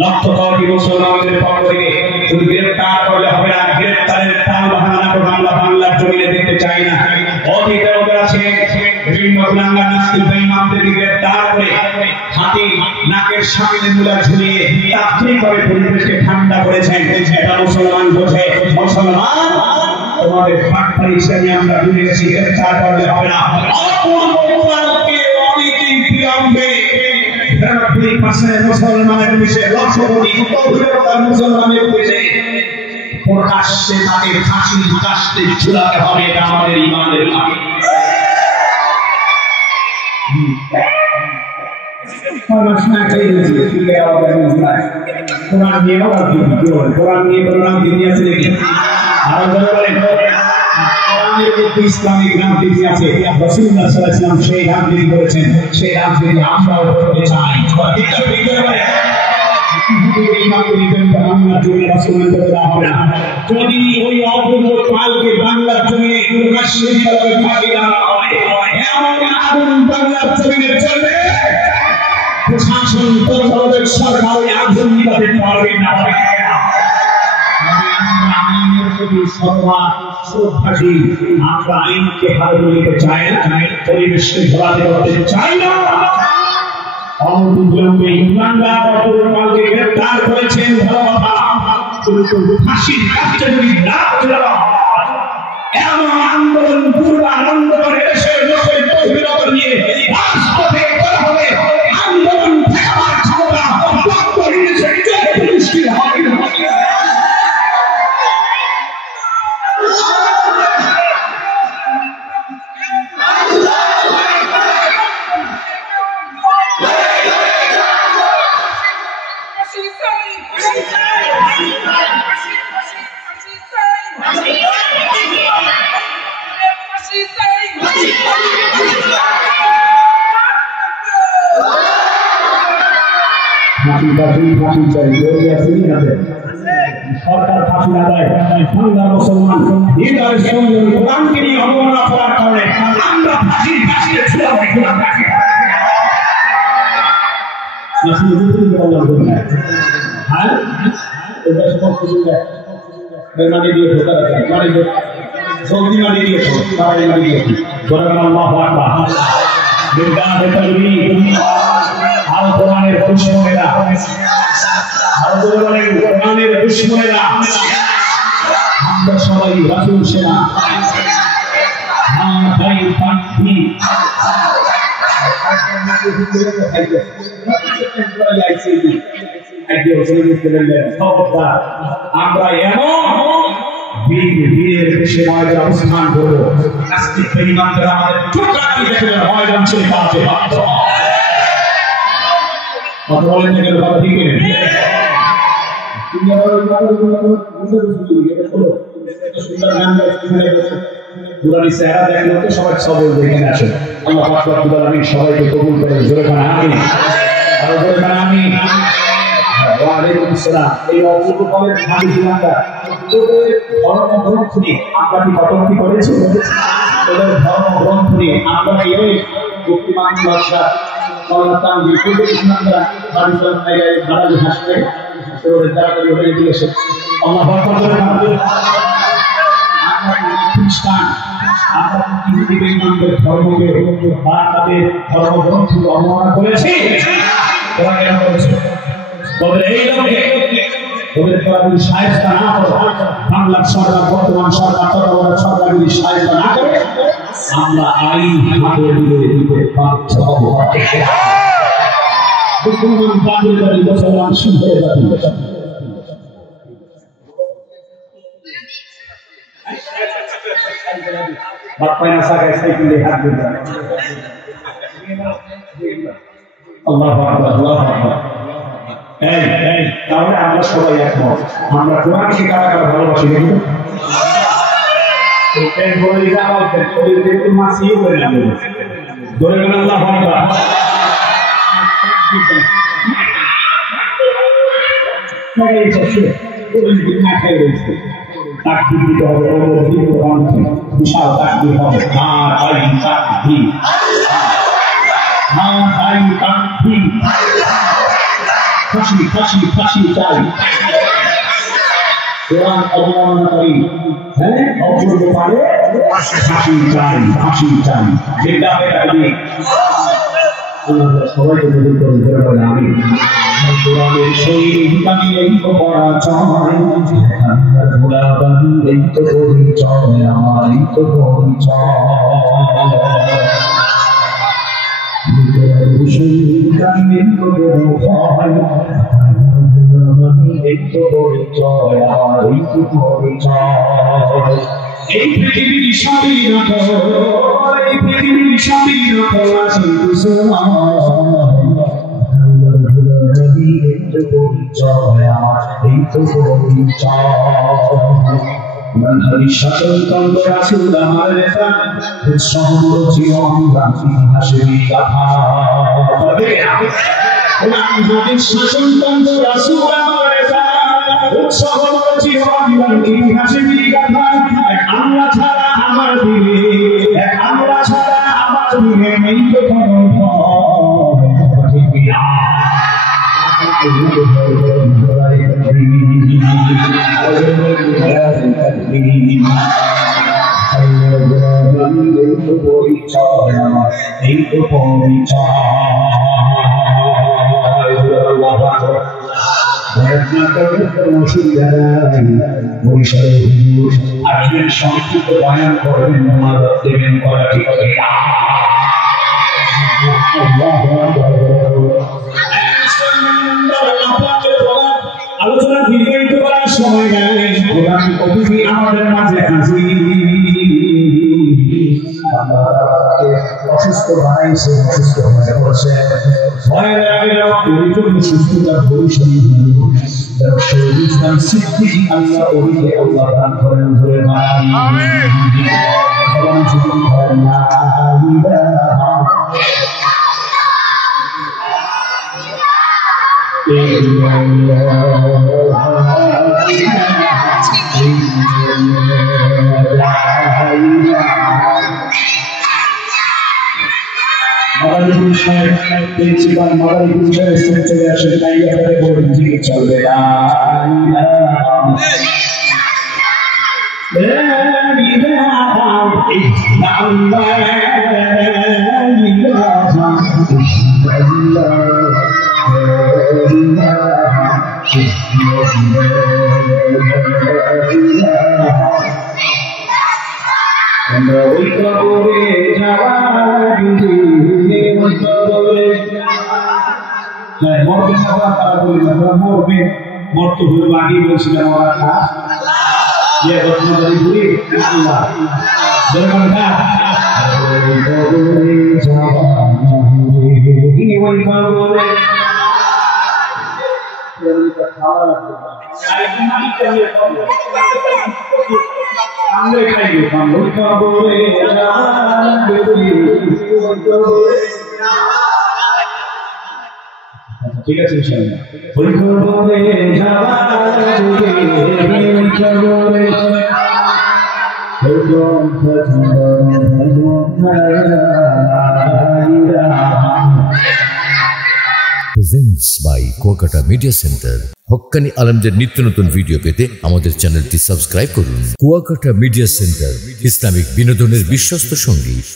লক্ষ কোটি মুসলমানদের পক্ষ থেকে শুধু গ্রেফতার করলে হবে না, গ্রেফতারের টাল বাহানা নাটক আমরা বাংলার জমিনে দেখতে চাই না। অতীতের ওদের আছে বিভিন্ন গুণাঙ্গার নাস্তিক বেঈমানদেরকে গ্রেফতার করে হাতে নাকের সামনে মুলা ঝুলিয়ে তাৎক্ষণিকভাবে পরিবেশকে ঠান্ডা করেছেন। এটা মুসলমান বোঝে। মুসলমান তোমাদের বাটপাড়ি ইসলামী আমরা ভুলে গেছি, গ্রেফতার করলে হবে না। মুসলমানের বিষয়ে লক্ষ কোটি মুসলমানের বিষয়ে প্রকাশ্যে তাদের ফাঁসির কাস্তে ঝুলাতে হবে, এটা আমাদের ইমানের দাবি। ইসলামিক রাজনীতি আছে, রাসূলুল্লাহ সাল্লাল্লাহু আলাইহি ওয়াসাল্লাম সেই রাজনীতি করেছেন, সেই রাজনীতি আমরাও করতে চাই। যদি ওই অপূর্ব কালকে বাংলার জমিনে প্রকাশ্যে ফাঁসি দেওয়া হয়, এমন আগুন বাংলার জমিনে চলবে, প্রশাসন তত্ত্বাবধায়ক সরকার ওই আগুন নিভাতে পারবে না। আমরা আইনকে হাতে নিতে চাই না, পরিবেশকে ধরাতে করতে চাই না। অনবিলম্বে গ্রেফতার করেছেন, ফাঁসির কাছে যদি না এমন আন্দোলন পূর্ব আনন্দ করে দেশের লোকের তহবিলত নিয়ে রাজপথে করা হবে। আন্দোলন ঠেকাবার ক্ষমতা মুশকিল হবে না। সরকার ফাঁসি না দেয়, বাংলার মুসলমান হৃদয়ের সঙ্গে কোরআনকে নিয়ে অবমাননা করার কারণে আমরা ফাঁসিতে ছিলাম। কোরআনের দুশমনেরা, কোরআনের দুশমনেরা, আমরা সবাই রাসূল সেনা, আমরা এমন বীরের দেশে ময়দানে অবস্থান করবো, নাস্তিক বেঈমানরা আমাদের টুকরা করে ময়দান ছেড়ে পালাতে বাধ্য। কথা বলেন না কেন? কথা ঠিক নেই। সবাই সবল দেখে আসেন। আল্লাহ পাক রব্বুল আলামিন সবাইকে কবুল করেন। জোরে বলেন আমিন। আর জোরে বলেন আমিন। ওয়া আলাইকুম আসসালাম। এই অপূর্ব কলের মাটি দিলাঙ্গা ওদের ধর্মগ্রন্থ নিয়ে আমরা কি কটূক্তি করেছি? ওদের ধর্মগ্রন্থ নিয়ে আমরা কি ওই মুক্তিমান বাদশা আল্লাহ ধর্মগ্রন্থ অবমাননা করেছি। বাংলার সরকার, বর্তমান সরকার, তত্ত্বাবধায়ক সরকার যদি সাহায্য না করে আমরা আইন হাতে দিতে বাধ্য হব। মুসলমান বাতিল জাতি, মুসলমান শুদ্ধ জাতি। বাপ্পায়না সাগায় সাইকেলে হাত দিতে আল্লাহু আকবার, আল্লাহু আকবার। তাহলে আমরা সবাই একমত, আমরা কোরআনকে কারা কারা ভালোবাসি দেখুন। বিশাল তাকবীর হবে, তাকবীর ফাঁসি ফাঁসি ফাঁসি চাই কোরআন অবমাননাকারী হ্যাঁ অপূর্ব পারে ফাঁসি চাই যেটা বেটাবি সবাইকে মনে করে আমি কোরআনের শরীর বানিয়েই তো পরাজয় ঘোড়া বানিয়েই তো পরিচয় আমারই তো পরিচয় শরীর বানিয়েই তো ভয় এই তো পরিচয় আমারই তো পরিচয় এই পৃথিবীর স্বাধীনতা এই পৃথিবীর স্বাধীনতা আছে কিছু পরিচয় আমার এই তো পরিচয় বাঙালি শাসনতন্ত্র রাসূল আমার নেতা উৎসব জীবন ইতিহাসের কথা বাঙালি শাসনতন্ত্র রাসূল আমার নেতা উৎসব জীবন ইতিহাসের কথা আল্লাহ ছাড়া আমার দিলে আল্লাহ ছাড়া আমার দিলে নেই তো কোনো সংক্ষিপ্ত বয়ান করবেন দেবেন করা ঠিক আলোচনা দীর্ঘায়িত করার সময় নেই অতিথি আমাদের মাঝে হাজির অসুস্থ বানাইছে অসুস্থ হয়ে পড়ছে ভয়ের আগে পরিপূর্ণ সুস্থতার পরিসরী আল্লাহ ওহিকে আল্লাহ দান করেন ধরে প্রিন্সিপাল মাদারীপুর সাহেব চলে আসেন তাই আপনাদের বলুন যে চলবে ওই কবরে যাওয়ার মরবে সবার তারা বলি না মরবে মরতে হইব আগেই বলছিলাম আমার খাস যে রত্নদারি ঘুরি আল্লাহ যেরকম খাওয়া লাগবে আমরা খাইবে কবরে ঠিক আছে Presents by Kuakata Media Center. হক্কানি আলমদের নিত্য নতুন ভিডিও পেতে আমাদের চ্যানেলটি সাবস্ক্রাইব করুন। কুয়াকাটা মিডিয়া সেন্টার, ইসলামিক বিনোদনের বিশ্বস্ত সঙ্গী।